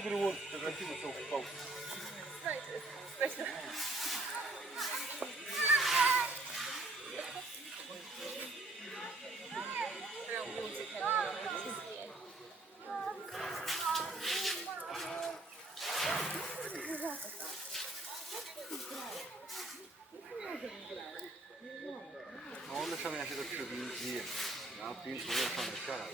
говорю, вот, красиво все упал. Спасибо. Прям лунтик,然后那上面是个制冰机，然后冰从那上面下来了。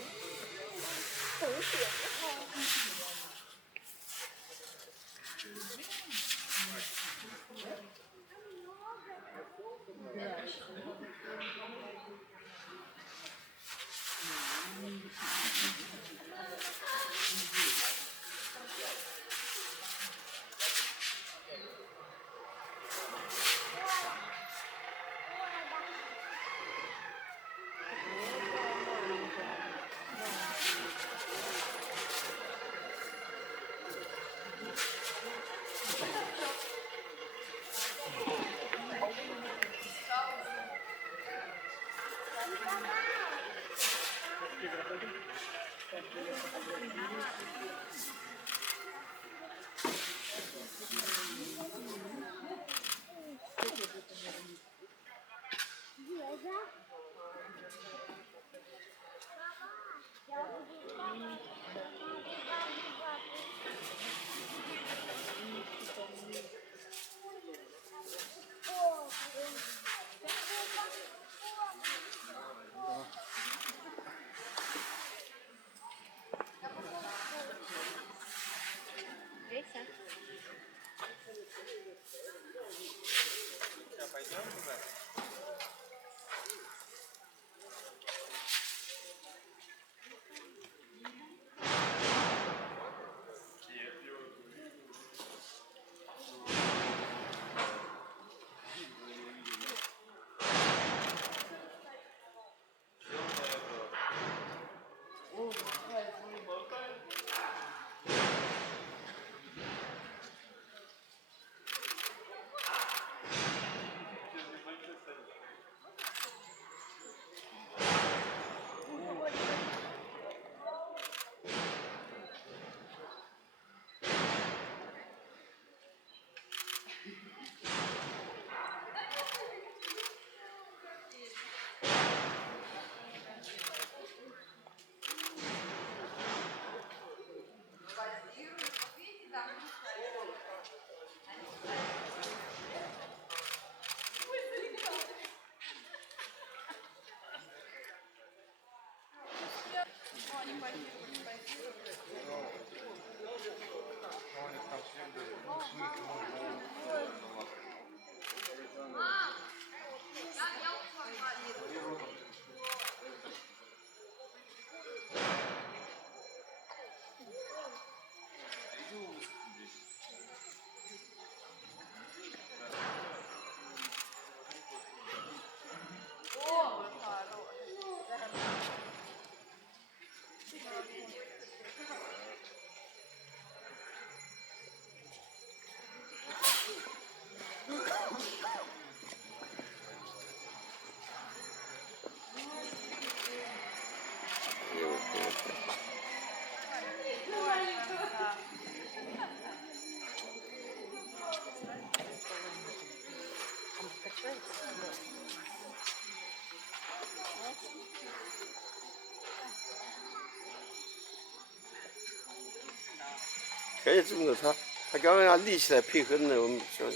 可以这么擦，他刚刚要立起来配合呢，我们像。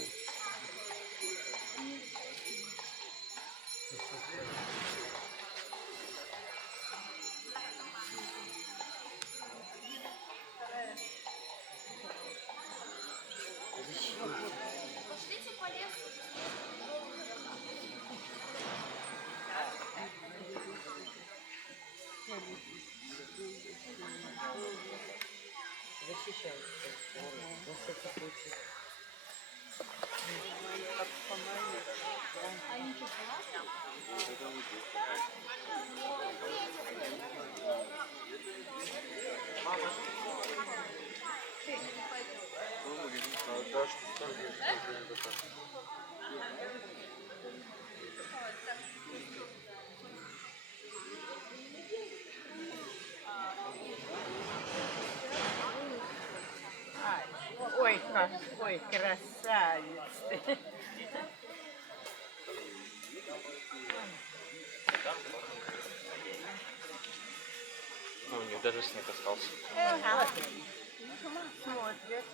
Защищается во всякий случай. Как фонарик. Ой, красавец ты. Ну, у них даже снег остался. Смотрит.